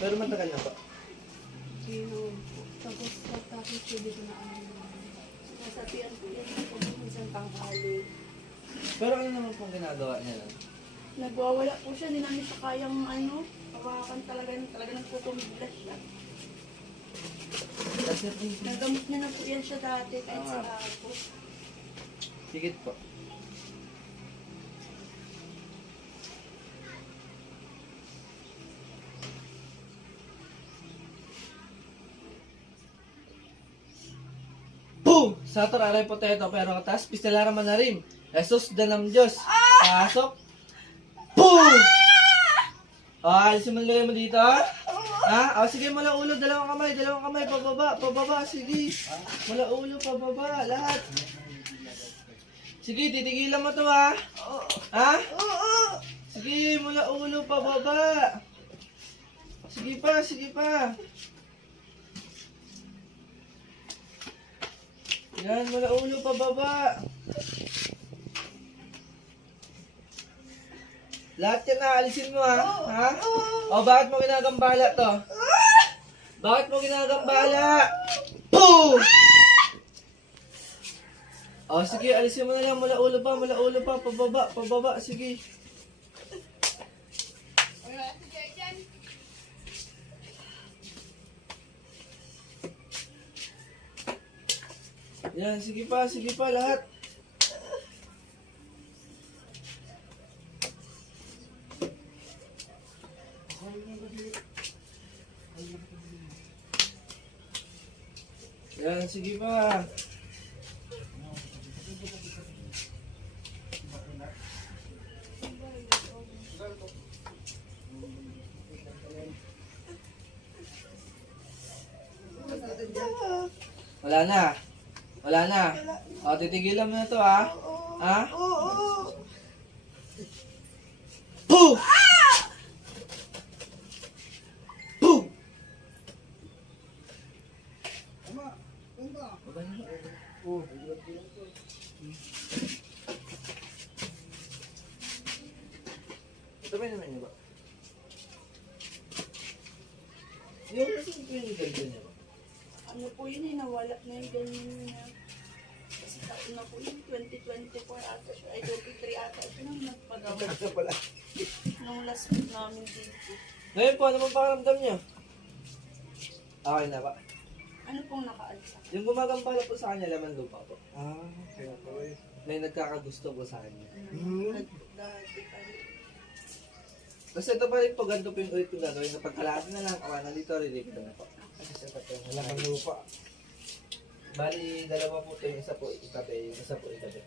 Pero matagal na po. Yun po. Tapos tapos pwede ko na nasabihan ko yan po minsan tanghali. Pero ano naman pong ginagawa niya lang? Nagwawala po siya, hindi namin siya kayang hawakan talaga nagkukumiglas siya. Kasi Nagamot niya na po yan siya dati kahit sa lahat po. Sigit po. Boom! Sator alay potato pero katas pistelara manarim. Jesus danam Diyos. Pasok. Boom! Alisin mo nilagay mo dito. Ha? Sige, mula ulo, dalawang kamay, pababa, sige. Mula ulo, pababa, lahat. Sige, titigilan mo to ha. Ha? Sige, mula ulo, pababa. Sige pa. Yan, mula ulo, pababa. Lahat yan na, alisin mo ha. Ha? O, bakit mo ginagambala to? Bakit mo ginagambala? Boom! O, sige, alisin mo na lang. Mula ulo pa. Pababa, sige. Yan, sige pa, lahat. Yan, sige pa. Wala na. O, titigilan mo na to, ha? Ha? Boom! Boom! Ito ba naman niya ba? Yung kasi ito yung ganito niya ba? Ano po yun nawala na yung ganyan niya. Kasi taon na po yun, 2024 ata siya, ay 23 ata siya nang nagpagawa. Nung last week namin dito. Ngayon po, ano bang pakiramdam niya? Okay na ba? Ano pong nakaalsa? Yung gumagambala po sa kanya, laman lupa po. Kaya pala eh. May nagkakagusto po sa kanya. Dati pa rin. Kasi ito pa rin po, ganito po yung ulit yung gagawin. Kapag kalahati na lang, kawanan dito, rilipid na po. Kasi sa tapo. Wala kang lupa. Bali, dalawa po ito, yung isa po itabi, yung isa po itabi.